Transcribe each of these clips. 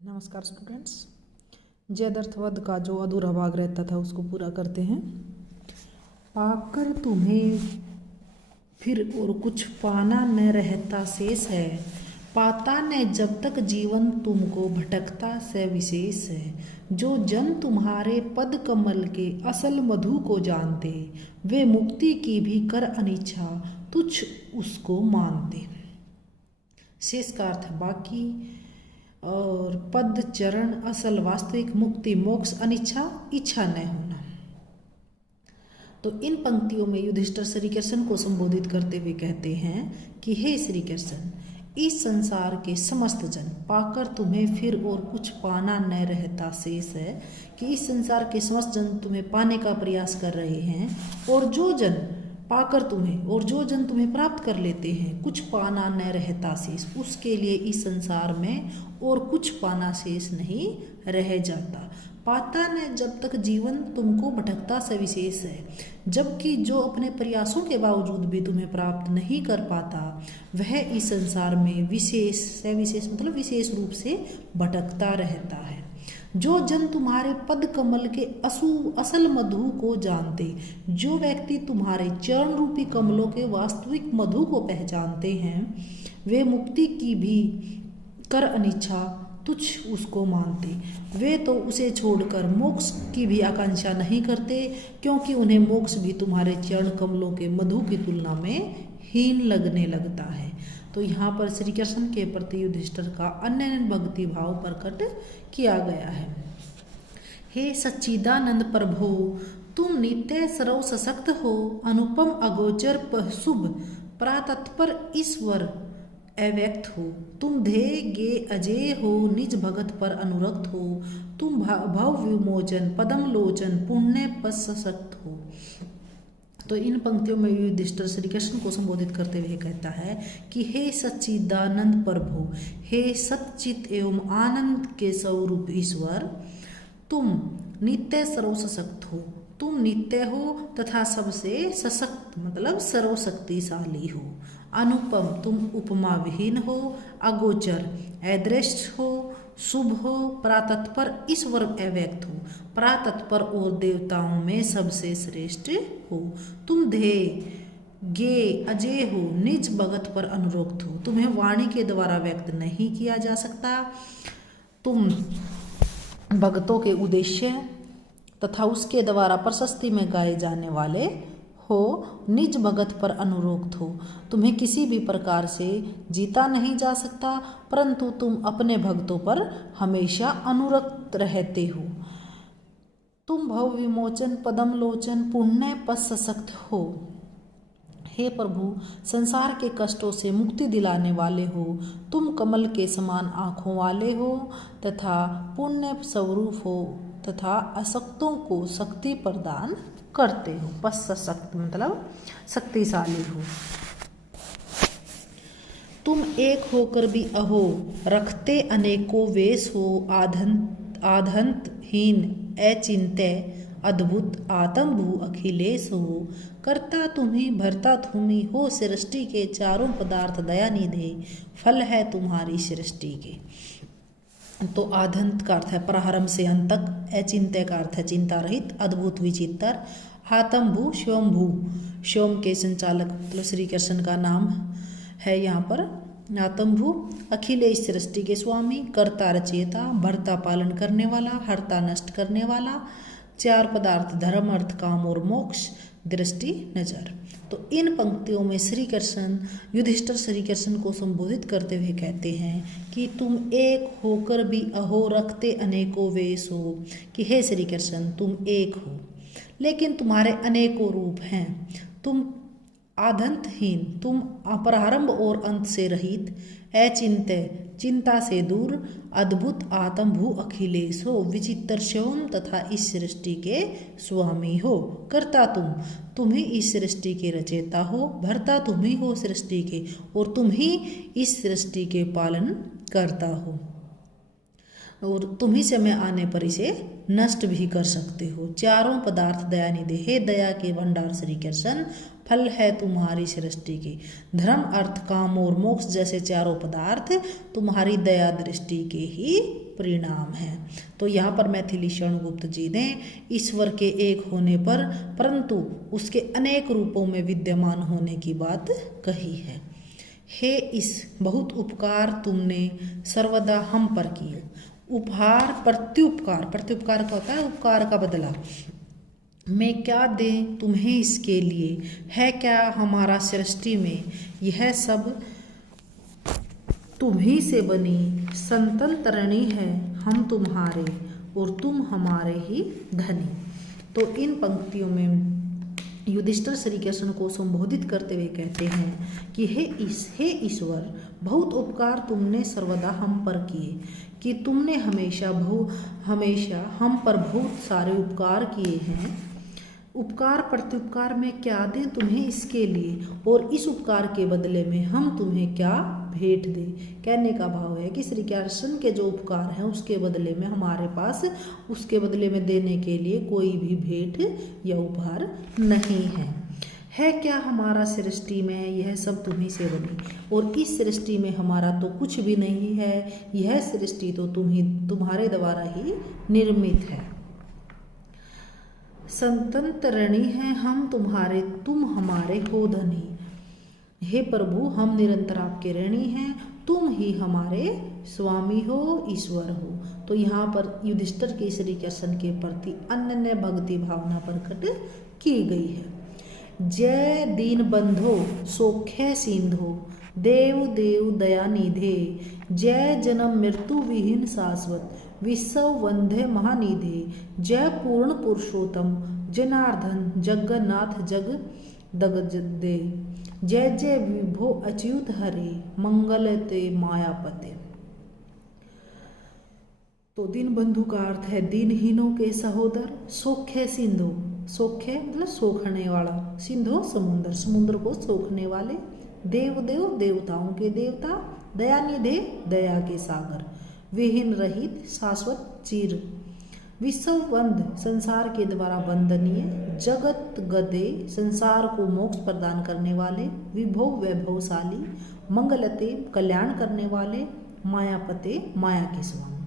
नमस्कार स्टूडेंट्स। जयद्रथवध का जो अधूरा भाग रहता था उसको पूरा करते हैं। पाकर तुम्हें फिर और कुछ पाना न रहता शेष है, पाता न जब तक जीवन तुमको भटकता से विशेष है। जो जन तुम्हारे पद कमल के असल मधु को जानते, वे मुक्ति की भी कर अनिच्छा तुच्छ उसको मानते। शेष का अर्थ बाकी और पद चरण असल वास्तविक मुक्ति मोक्ष अनिच्छा इच्छा न होना। तो इन पंक्तियों में युधिष्ठिर श्री कृष्ण को संबोधित करते हुए कहते हैं कि हे श्री कृष्ण, इस संसार के समस्त जन पाकर तुम्हें फिर और कुछ पाना न रहता शेष है, कि इस संसार के समस्त जन तुम्हें पाने का प्रयास कर रहे हैं और जो जन पाकर तुम्हें और जो जन तुम्हें प्राप्त कर लेते हैं, कुछ पाना न रहता शेष, उसके लिए इस संसार में और कुछ पाना शेष नहीं रह जाता। पाता न जब तक जीवन तुमको भटकता सविशेष है, जबकि जो अपने प्रयासों के बावजूद भी तुम्हें प्राप्त नहीं कर पाता, वह इस संसार में विशेष सविशेष मतलब विशेष रूप से भटकता रहता है। जो जन तुम्हारे पद कमल के असल मधु को जानते, जो व्यक्ति तुम्हारे चरण रूपी कमलों के वास्तविक मधु को पहचानते हैं, वे मुक्ति की भी कर अनिच्छा तुच्छ उसको मानते। वे तो उसे छोड़कर मोक्ष की भी आकांक्षा नहीं करते, क्योंकि उन्हें मोक्ष भी तुम्हारे चरण कमलों के मधु की तुलना में हीन लगने लगता है। तो यहाँ पर श्री कृष्ण के प्रति युधिष्ठिर का अन्य भक्ति भाव प्रकट किया गया है। हे सच्चिदानंद प्रभो, तुम नित्य सर्व सशक्त हो, अनुपम अगोचर शुभ प्रातत्पर ईश्वर अव्यक्त हो। तुम ध्येय गे अजय हो, निज भगत पर अनुरक्त हो। तुम भव विमोचन पदम लोचन पुण्य पश्चात हो। तो इन पंक्तियों में युधिष्ठिर श्री कृष्ण को संबोधित करते हुए कहता है कि हे सच्चिदानंद प्रभु, हे सच्चित एवं आनंद के स्वरूप ईश्वर, तुम नित्य सर्वसशक्त हो। तुम नित्य हो तथा सबसे सशक्त मतलब सर्वशक्तिशाली हो। अनुपम तुम उपमा विहीन हो। अगोचर अदृश्य हो। शुभ हो। प्रातत्पर ईश्वर अव्यक्त हो। प्रातत्पर और देवताओं में सबसे श्रेष्ठ हो। तुम ध्येय गे अजय हो, निज भगत पर अनुरक्त हो। तुम्हें वाणी के द्वारा व्यक्त नहीं किया जा सकता। तुम भक्तों के उद्देश्य तथा उसके द्वारा प्रशस्ति में गाए जाने वाले हो। निज भगत पर अनुरक्त हो। तुम्हें किसी भी प्रकार से जीता नहीं जा सकता, परंतु तुम अपने भक्तों पर हमेशा अनुरक्त रहते हो। तुम भव विमोचन पदम लोचन पुण्य पश्चात हो। हे प्रभु, संसार के कष्टों से मुक्ति दिलाने वाले हो। तुम कमल के समान आँखों वाले हो तथा पुण्य स्वरूप हो तथा अशक्तों को शक्ति प्रदान करते हो। पश्चात मतलब शक्तिशाली हो। तुम एक होकर भी अहो, रखते अनेकों वेश हो। आधंतहीन अचिंत्य अद्भुत आत्मभू अखिलेश हो। करता तुम्ही भरता तुम्ही हो, सृष्टि के चारों पदार्थ दयानिधे, फल है तुम्हारी सृष्टि के। तो आधंत का अर्थ है प्रारंभ से अंत तक, अचिंत्य का अर्थ है चिंता रहित, अद्भुत विचित्र, आत्मभू स्वयंभू, स्वयं के संचालक मतलब श्री कृष्ण का नाम है यहाँ पर आत्मभू, अखिलेश सृष्टि के स्वामी, कर्ता रचयिता, भरता पालन करने वाला, हरता नष्ट करने वाला, चार पदार्थ धर्म अर्थ काम और मोक्ष, दृष्टि नजर। तो इन पंक्तियों में श्री कृष्ण युधिष्ठिर श्री कृष्ण को संबोधित करते हुए कहते हैं कि तुम एक होकर भी अहो, रखते अनेकों वेश हो। कि हे श्री कृष्ण, तुम एक हो लेकिन तुम्हारे अनेकों रूप हैं। तुम आधंतहीन, तुम प्रारंभ और अंत से रहित, अचिंत्य चिंता से दूर, अद्भुत आत्मभू अखिलेश हो, विचित्र शिवम तथा इस सृष्टि के स्वामी हो। करता तुम ही इस सृष्टि के रचयिता हो, भरता तुम ही हो सृष्टि के, और तुम ही इस सृष्टि के पालन करता हो, और तुम ही समय आने पर इसे नष्ट भी कर सकते हो। चारों पदार्थ दयानिधे, हे दया के भंडार श्री कृष्ण, फल है तुम्हारी सृष्टि के। धर्म अर्थ काम और मोक्ष जैसे चारों पदार्थ तुम्हारी दया दृष्टि के ही परिणाम है। तो यहाँ पर मैथिली शरण गुप्त जी ने ईश्वर के एक होने पर परंतु उसके अनेक रूपों में विद्यमान होने की बात कही है। हे इस बहुत उपकार तुमने सर्वदा हम पर किए। उपहार प्रत्युपकार, प्रत्युपकार का होता है उपकार का बदला। मैं क्या दें तुम्हें इसके लिए, है क्या हमारा सृष्टि में यह सब तुम्ही से बनी। संतन तरणी है हम तुम्हारे और तुम हमारे ही धनी। तो इन पंक्तियों में युधिष्ठिर श्री कृष्ण को संबोधित करते हुए कहते हैं कि हे ईश्वर, बहुत उपकार तुमने सर्वदा हम पर किए, कि तुमने हमेशा हम पर बहुत सारे उपकार किए हैं। उपकार प्रत्युपकार में क्या दें तुम्हें इसके लिए, और इस उपकार के बदले में हम तुम्हें क्या भेंट दें। कहने का भाव है कि श्री कृष्ण के जो उपकार हैं उसके बदले में हमारे पास उसके बदले में देने के लिए कोई भी भेंट या उपहार नहीं है क्या हमारा सृष्टि में यह सब तुम्ही से बनी, और इस सृष्टि में हमारा तो कुछ भी नहीं है, यह सृष्टि तो तुम्हारे द्वारा ही निर्मित है। संतन तरणी है हम तुम्हारे, तुम हमारे हो धनी। हे प्रभु, हम निरंतर आपके ऋणी हैं, तुम ही हमारे स्वामी हो, ईश्वर हो। तो यहाँ पर युधिष्ठिर की श्री कृष्ण के प्रति अनन्य भक्ति भावना प्रकट की गई है। जय दीन बंधो सौख्य सिंधो, देव देव दया निधे। जय जन्म मृत्यु विहीन शाश्वत, विश्व वंदे महानिधे। जय पूर्ण पुरुषोत्तम जनार्दन, जगन्नाथ जग दगदे। जय जय विभो अच्युत हरे, मंगलते मायापते। तो दीन बंधु का अर्थ है दीनहीनों के सहोदर। सौख्य सिंधु, सौख्य मतलब सोखने वाला, सिंधु समुद्र, समुद्र को सोखने वाले। देव देव देवताओं के देवता, दयानिधे दया के सागर। विहीन रहित शाश्वत चिर। विश्ववंद संसार के द्वारा वंदनीय। जगत गदे संसार को मोक्ष प्रदान करने वाले। विभव वैभवशाली। मंगलते कल्याण करने वाले। मायापते माया के स्वामी।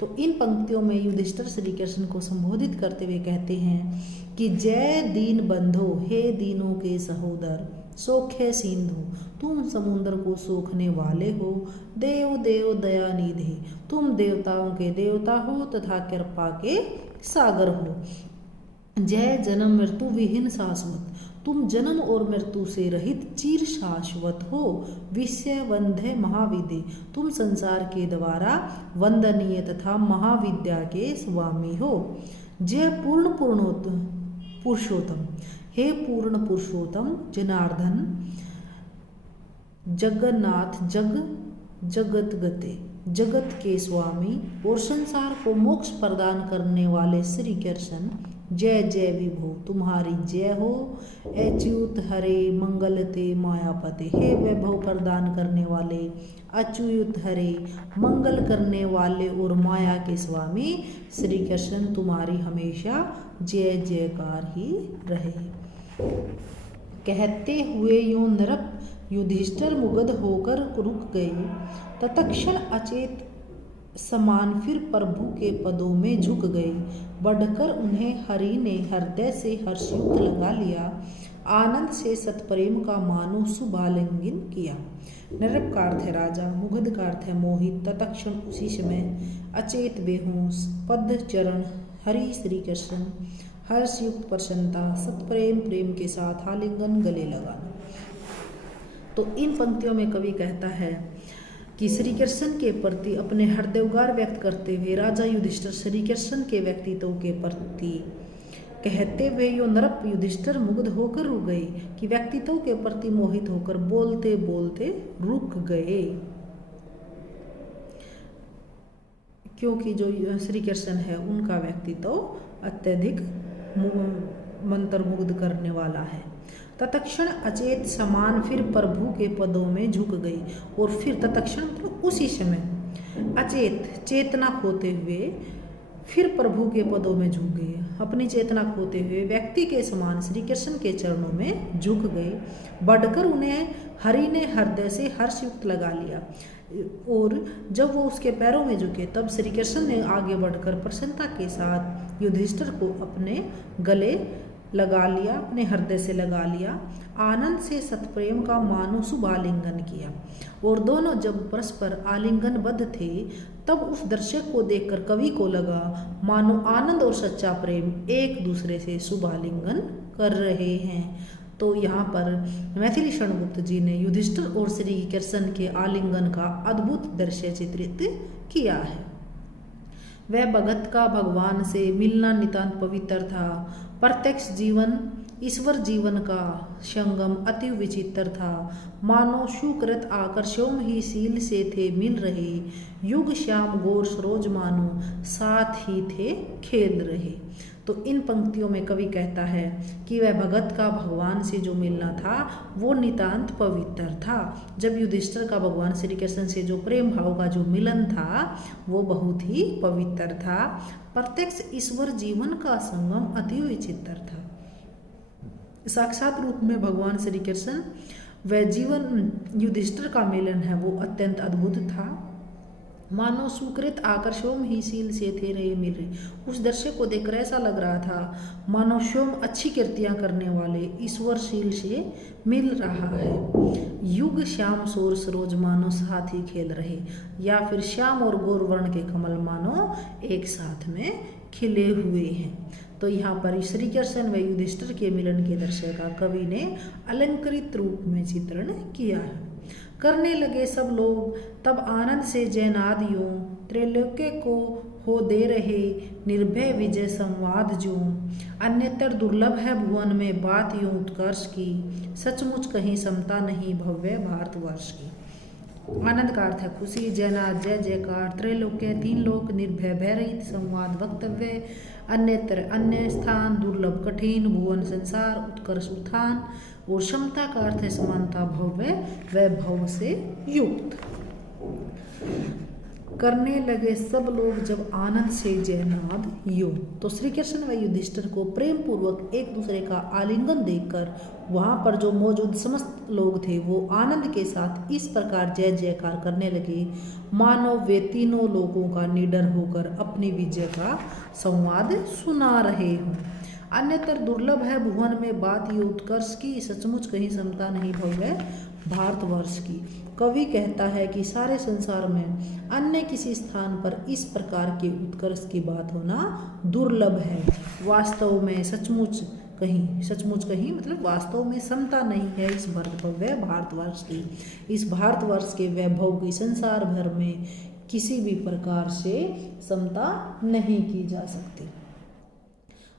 तो इन पंक्तियों में युधिष्ठिर श्री कृष्ण को संबोधित करते हुए कहते हैं कि जय दीन बंधो, हे दीनों के सहोदर। सौख्य सिंधु, तुम समुद्र को सोखने वाले हो। देव देव दया निधे, तुम देवताओं के देवता हो तथा कृपा के सागर हो। जय जन्म मृत्यु विहीन शाश्वत, तुम जन्म और मृत्यु से रहित चिर शाश्वत हो। विश्व वंदे महाविदे, तुम संसार के द्वारा वंदनीय तथा महाविद्या के स्वामी हो। जय पूर्ण पुरुषोत्तम, हे पूर्ण पुरुषोत्तम जनार्दन, जगन्नाथ जगत गते, जगत के स्वामी और संसार को मोक्ष प्रदान करने वाले श्री कृष्ण। जय जय विभो, तुम्हारी जय हो। अच्युत हरे मंगलते मायापते, हे वैभव प्रदान करने वाले अच्युत हरे मंगल करने वाले और माया के स्वामी श्री कृष्ण, तुम्हारी हमेशा जय जयकार ही रहे। कहते हुए यूं नृप युधिष्ठिर मुग्ध होकर रुक गए। तत्क्षण अचेत समान फिर प्रभु के पदों में झुक गए। बढ़कर उन्हें हरि ने हृदय से हर्षयुक्त लगा लिया। आनंद से सतप्रेम का मानो शुभालिंगन किया। नृप का अर्थ है राजा, मुग्ध का अर्थ है मोहित। तत्क्षण उसी समय अचेत बेहोश पद चरण हरि श्री कृष्ण, हर्षयुक्त प्रसन्नता, सतप्रेम प्रेम के साथ आलिंगन गले लगाना। तो इन पंक्तियों में कवि कहता है कि श्री कृष्ण के प्रति अपने हृदयोद्गार व्यक्त करते हुए राजा युधिष्ठिर श्री कृष्ण के व्यक्तित्व के प्रति कहते हुए यो नृप युधिष्ठिर मुग्ध होकर रुक गए, कि व्यक्तित्व के प्रति मोहित होकर बोलते बोलते रुक गए। क्योंकि जो श्री कृष्ण है उनका व्यक्तित्व अत्यधिक मंत्रमुग्ध करने वाला है। तत्क्षण अचेत समान फिर प्रभु के पदों में झुक गई। और फिर तत्क्षण मतलब उसी समय अचेत चेतना खोते हुए फिर प्रभु के पदों में झुक गए। अपनी चेतना खोते हुए व्यक्ति के समान श्री कृष्ण के चरणों में झुक गए। बढ़कर उन्हें हरि ने हृदय से हर्षयुक्त लगा लिया। और जब वो उसके पैरों में झुके तब श्री कृष्ण ने आगे बढ़कर प्रसन्नता के साथ युधिष्ठिर को अपने गले लगा लिया, अपने हृदय से लगा लिया, आनंद से सतप्रेम का मानो शुभ आलिंगन किया। और दोनों जब परस्पर आलिंगनबद्ध थे तब उस दृश्य को देखकर कवि को लगा मानो आनंद और सच्चा प्रेम एक दूसरे से शुभ आलिंगन कर रहे हैं। तो यहाँ पर मैथिली शरणगुप्त जी ने युधिष्ठिर और श्री कृष्ण के आलिंगन का अद्भुत दृश्य चित्रित किया है। वह भगत का भगवान से मिलना नितांत पवित्र था। प्रत्यक्ष जीवन ईश्वर जीवन का संगम अति विचित्र था। मानो सुकृत आकर स्वयं ही शील से थे मिल रहे। युग श्याम गौर सरोज मानो साथ ही थे खेल रहे। तो इन पंक्तियों में कवि कहता है कि वह भगत का भगवान से जो मिलना था वो नितांत पवित्र था। जब युधिष्ठिर का भगवान श्री कृष्ण से जो प्रेम भाव का जो मिलन था वो बहुत ही पवित्र था। प्रत्यक्ष ईश्वर जीवन का संगम अति विचित्र था। साक्षात रूप में भगवान श्री कृष्ण वह जीवन युधिष्ठिर का मिलन है वो अत्यंत अद्भुत था। मानो सुकृत आकर स्वयं ही शील से थे रहे मिल रहे। उस दृश्य को देखकर ऐसा लग रहा था मानो स्वयं अच्छी कृतियां करने वाले ईश्वर शील से मिल रहा है। युग श्याम सोर सरोज मानो साथ ही खेल रहे, या फिर श्याम और गौर वर्ण के कमल मानो एक साथ में खिले हुए हैं। तो यहाँ पर श्री कृष्ण व युधिष्ठिर के मिलन के दृश्य का कवि ने अलंकृत रूप में चित्रण किया है। करने लगे सब लोग तब आनंद से जयनाद यूं, त्रैलोक्य को हो दे रहे निर्भय विजय संवाद जो। अन्यतर दुर्लभ है भुवन में बात यूं उत्कर्ष की, सचमुच कहीं समता नहीं भव्य भारतवर्ष की। आनंद का अर्थ है खुशी, जयनाद जय जयकार, त्रैलोक्य तीन लोक, निर्भय भय रहित संवाद वक्तव्य, अन्यत्र अन्य स्थान, दुर्लभ कठिन भुवन संसार, उत्कर्ष उत्थान, और क्षमता का अर्थ है समानता भव्य वैभव से युक्त। करने लगे सब लोग जब आनंद से जयनाद यूं। तो श्री कृष्ण व युधिष्ठिर को प्रेम पूर्वक एक दूसरे का आलिंगन देखकर वहां पर जो मौजूद समस्त लोग थे वो आनंद के साथ इस प्रकार जय जयकार करने लगे मानो वे तीनों लोगों का निडर होकर अपनी विजय का संवाद सुना रहे हों। अन्यतर दुर्लभ है भुवन में बात ये उत्कर्ष की, सचमुच कहीं समता नहीं भव्य भारतवर्ष की। कवि कहता है कि सारे संसार में अन्य किसी स्थान पर इस प्रकार के उत्कर्ष की बात होना दुर्लभ है। वास्तव में सचमुच कहीं मतलब वास्तव में समता नहीं है इस भव्य भारतवर्ष की। इस भारतवर्ष के वैभव की संसार भर में किसी भी प्रकार से समता नहीं की जा सकती।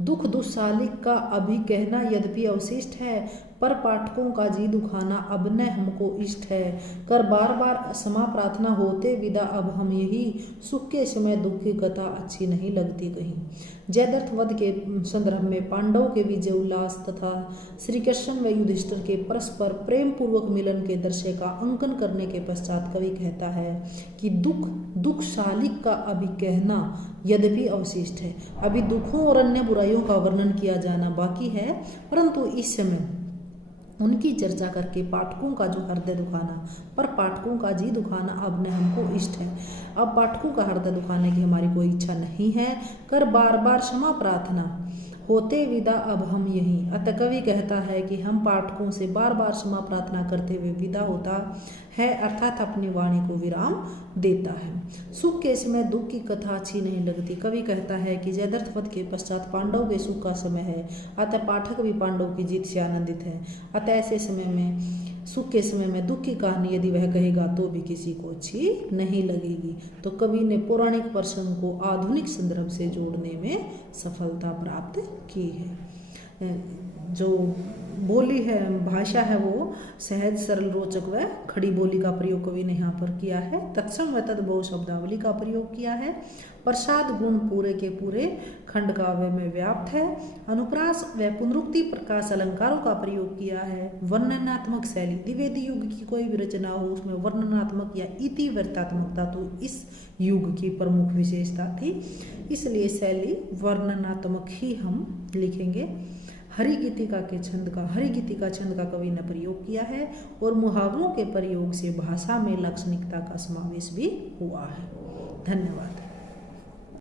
दुख दुस्सालिक का अभी कहना यद्यपि अवशिष्ट है, पर पाठकों का जी दुखाना अब न हमको इष्ट है। कर बार बार क्षमा प्रार्थना होते विदा अब हम यही, सुख के समय दुख की कथा अच्छी नहीं लगती कहीं। जयद्रथ वध के संदर्भ में पांडवों के विजय उल्लास तथा श्री कृष्ण व युधिष्ठिर के परस्पर प्रेम पूर्वक मिलन के दृश्य का अंकन करने के पश्चात कवि कहता है कि दुख शालिक का अभी कहना यद्यपि अवशिष्ट है। अभी दुखों और अन्य बुराइयों का वर्णन किया जाना बाकी है, परंतु इस समय उनकी चर्चा करके पाठकों का जो हृदय दुखाना, पर पाठकों का जी दुखाना अब न हमको इष्ट है। अब पाठकों का हृदय दुखाने की हमारी कोई इच्छा नहीं है। कर बार बार क्षमा प्रार्थना होते विदा अब हम यहीं। अतः कवि कहता है कि हम पाठकों से बार बार क्षमा प्रार्थना करते हुए विदा होता है, अर्थात अपनी वाणी को विराम देता है। सुख के समय दुख की कथा अच्छी नहीं लगती। कवि कहता है कि जयद्रथ वध के पश्चात पांडव के सुख का समय है, अतः पाठक भी पांडव की जीत से आनंदित है। अतः ऐसे समय में सुख के समय में दुख की कहानी यदि वह कहेगा तो भी किसी को अच्छी नहीं लगेगी। तो कवि ने पौराणिक प्रसंग को आधुनिक संदर्भ से जोड़ने में सफलता प्राप्त की है। जो बोली है, भाषा है, वो सहज सरल रोचक व खड़ी बोली का प्रयोग कवि ने यहाँ पर किया है। तत्सम व तद्भव शब्दावली का प्रयोग किया है। प्रसाद गुण पूरे के पूरे खंड काव्य में व्याप्त है। अनुप्रास व पुनरुक्ति प्रकाश अलंकारों का प्रयोग किया है। वर्णनात्मक शैली, द्विवेदी युग की कोई भी रचना हो उसमें वर्णनात्मक या इति वर्तात्मकता तो इस युग की प्रमुख विशेषता थी, इसलिए शैली वर्णनात्मक ही हम लिखेंगे। हरिगीतिका के छंद का हरिगीतिका छंद का कवि ने प्रयोग किया है और मुहावरों के प्रयोग से भाषा में लाक्षणिकता का समावेश भी हुआ है। धन्यवाद।